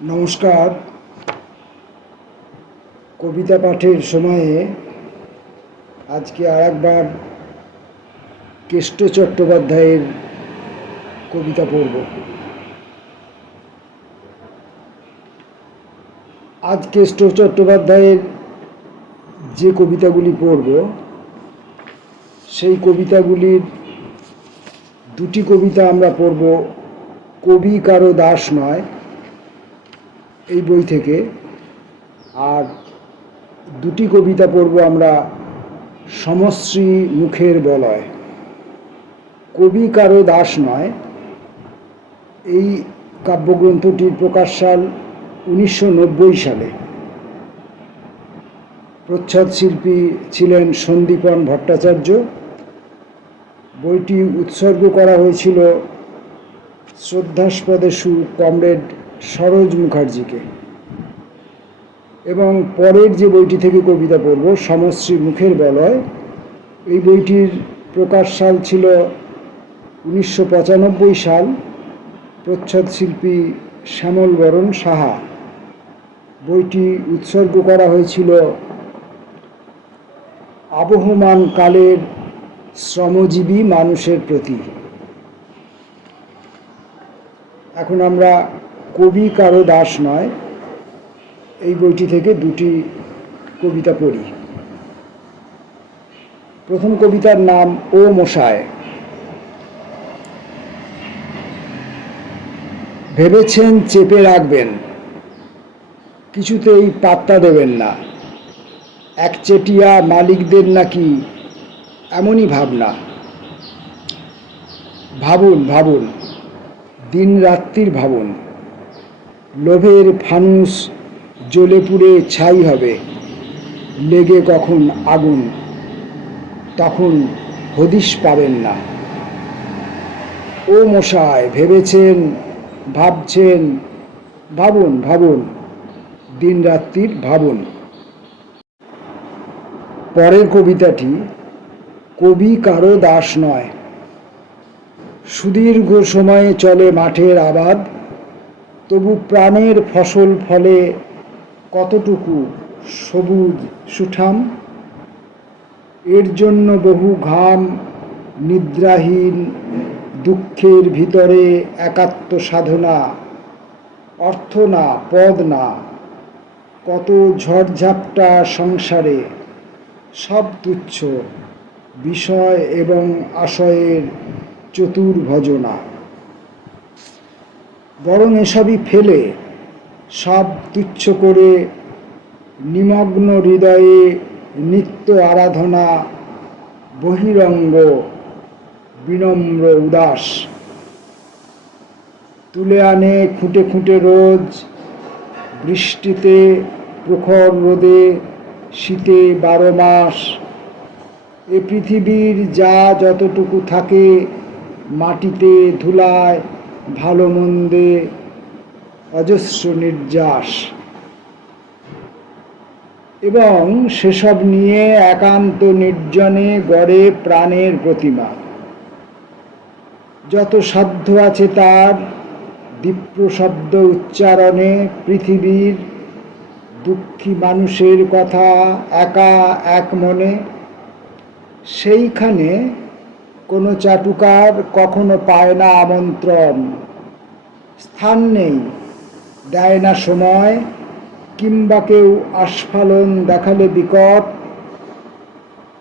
নমস্কার। কবিতা পাঠের সময়ে আজকে আর একবার কেষ্ট চট্টোপাধ্যায়ের কবিতা পড়ব। আজ কেষ্ট চট্টোপাধ্যায়ের যে কবিতাগুলি পড়ব, সেই কবিতাগুলির দুটি কবিতা আমরা পড়ব, কবি কারও দাস নয় এই বই থেকে। আর দুটি কবিতা পড়ব আমরা, সমশ্রী মুখের বলয়। কবি কারও দাস নয়। এই কাব্যগ্রন্থটির প্রকাশ সাল উনিশশো নব্বই সালে। প্রচ্ছদ শিল্পী ছিলেন সন্দীপন ভট্টাচার্য। বইটি উৎসর্গ করা হয়েছিল শ্রদ্ধাস্পদে সু কমরেড সরোজ মুখার্জিকে। এবং পরের যে বইটি থেকে কবিতা পড়ব, সমশ্রী মুখের বলয়, এই বইটির প্রকাশ সাল ছিল উনিশশো পঁচানব্বই সাল। প্রচ্ছদ শিল্পী শ্যামল বরণ সাহা। বইটি উৎসর্গ করা হয়েছিল আবহমান কালের শ্রমজীবী মানুষের প্রতি। এখন আমরা কবি কারও দাস নয়। এই বইটি থেকে দুটি কবিতা পড়ি। প্রথম কবিতার নাম ও মশায়। ভেবেছেন চেপে রাখবেন, কিছুতেই পাত্তা দেবেন না। একচেটিয়া মালিকদের নাকি এমনই ভাবনা। ভাবুন ভাবুন দিন রাত্রির ভাবুন। লোভের ফানুস জ্বলে পুড়ে ছাই হবে। লেগে কখন আগুন, তখন হদিশ পাবেন না। ও মশায় ভেবেছেন, ভাবছেন, ভাবুন ভাবুন দিন রাত্রির ভাবুন। পরের কবিতাটি কবি কারও দাস নয়। সুদীর্ঘ সময়ে চলে মাঠের আবাদ তবু প্রাণের ফসল ফলে কতটুকু সবুজ সুঠাম? এর জন্য বহু ঘাম, নিদ্রাহীন, দুঃখের ভিতরে একাত্ম সাধনা। অর্থ না, পদ না। কত ঝড়ঝাপটা সংসারে। সব তুচ্ছ, বিষয় এবং আশয়ের চতুর্ভজনা। বরং এসবই ফেলে, সব তুচ্ছ করে নিমগ্ন হৃদয়ে নিত্য আরাধনা, বহিরঙ্গ, বিনম্র উদাস। তুলে আনে খুঁটে খুঁটে রোজ, বৃষ্টিতে, প্রখর রোদে, শীতে বারো মাস। এ পৃথিবীর যা যতটুকু থাকে, মাটিতে ধুলায় ভালো মন্দে অজস্র নির্যাস। এবং সেসব নিয়ে একান্ত নির্জনে গড়ে প্রাণের প্রতিমা। যত সাধ্য আছে তার দীপ্র শব্দ উচ্চারণে পৃথিবীর দুঃখী মানুষের কথা একা এক মনে সেইখানে কোনো চাটুকার কখনো পায় না আমন্ত্রণ। স্থান নেই, দেয় না সময়, কিংবা কেউ আস্ফালন দেখালে বিকট।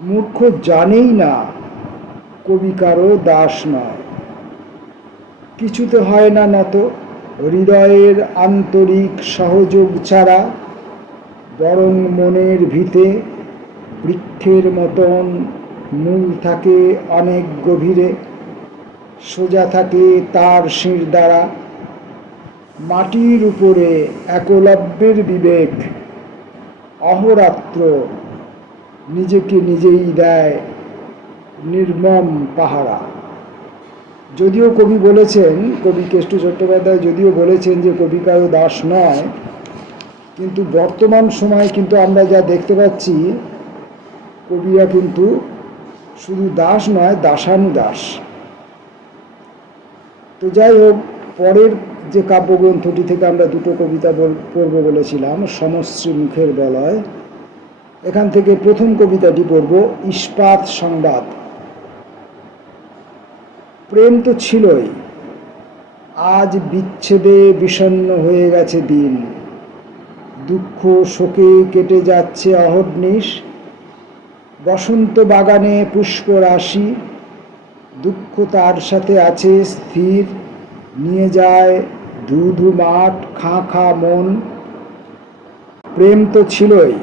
মূর্খ জানেই না, কবি কারও দাস নয়। কিছুতে হয় না নত, হৃদয়ের আন্তরিক সহযোগ ছাড়া, বরং মনের ভিতে বৃক্ষের মতন মূল থাকে অনেক গভীরে, সোজা থাকে তার শির দ্বারা। মাটির উপরে একলব্যের বিবেক, অহরাত্র নিজেকে নিজেই দেয় নির্মম পাহারা। যদিও কবি বলেছেন, কবি কেষ্ট চট্টোপাধ্যায় যদিও বলেছেন যে কবি কারও দাস নয়, কিন্তু বর্তমান সময়ে কিন্তু আমরা যা দেখতে পাচ্ছি, কবিরা কিন্তু শুধু দাস নয় দাসানুদাস তো যাই হোক পরের যে কাব্যগ্রন্থটি থেকে আমরা দুটো কবিতা পড়ব বলেছিলাম, সমশ্রী মুখের বলয়। এখান থেকে প্রথম কবিতাটি পড়ব, ইস্পাত সংবাদ। প্রেম তো ছিলই, আজ বিচ্ছেদে বিষণ্ণ হয়ে গেছে দিন। দুঃখ শোকে কেটে যাচ্ছে অহর্নিশ বসন্ত বাগানে পুষ্প রাশি, দুঃখ তার সাথে আছে, স্থির, নিয়ে যায় ধু ধু মাঠ, খাঁ খাঁ মন। প্রেম তো ছিলই,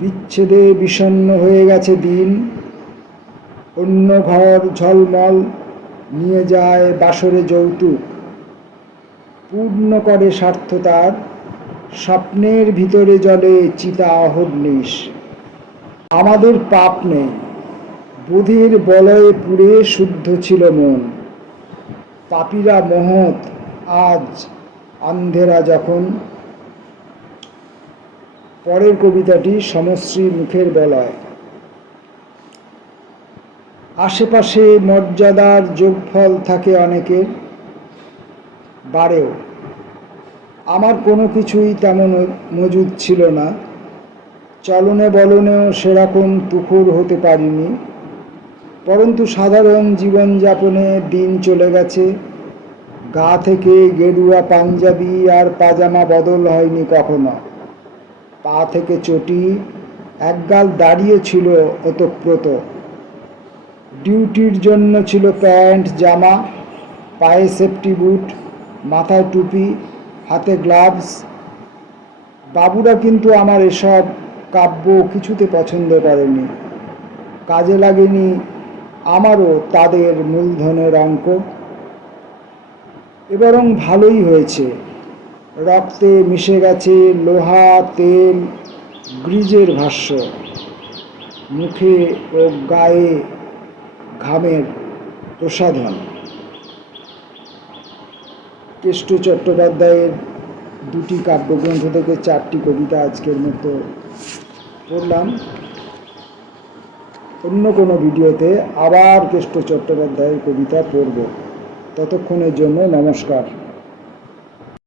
বিচ্ছেদে বিষণ্ণ হয়ে গেছে দিন। অন্য ঘর ঝলমল, নিয়ে যায় বাসরে যৌতুক। পূর্ণ করে স্বার্থ তার, স্বপ্নের ভিতরে জলে চিতা অহর্নিশ। আমাদের পাপ নেই। বুধির বলয়ে পুড়ে শুদ্ধ ছিল মন। পাপীরা মহৎ, আজ অন্ধেরা যখন। পরের কবিতাটি সমশ্রী মুখের বলয়। আশেপাশে মর্যাদার যোগফল থাকে অনেকের, বাড়েও। আমার কোনো কিছুই তেমন মজুদ ছিল না। চলনে বলনেও সেরকম তুখুর হতে পারিনি। পরন্তু সাধারণ জীবনযাপনে দিন চলে গেছে। গা থেকে গেরুয়া পাঞ্জাবি আর পাজামা বদল হয়নি কখনো। পা থেকে চটি, একগাল দাঁড়িয়ে ছিল ওতপ্রোত। ডিউটির জন্য ছিল প্যান্ট, জামা, পায়ে সেফটি বুট, মাথায় টুপি, হাতে গ্লাভস। বাবুরা কিন্তু আমার এসব কাব্য কিছুতে পছন্দ করেনি। কাজে লাগেনি আমারও তাদের মূলধনের অঙ্ক। এবরং ভালোই হয়েছে। রক্তে মিশে গেছে লোহা, তেল, গ্রিজের ভাষ্য। মুখে ও গায়ে ঘামের প্রসাধন। কেষ্ট চট্টোপাধ্যায়ের দুটি কাব্যগ্রন্থ থেকে চারটি কবিতা আজকের মতো পড়লাম। অন্য কোনো ভিডিওতে আবার কেষ্ট চট্টোপাধ্যায়ের কবিতা পড়ব। ততক্ষণের জন্য নমস্কার।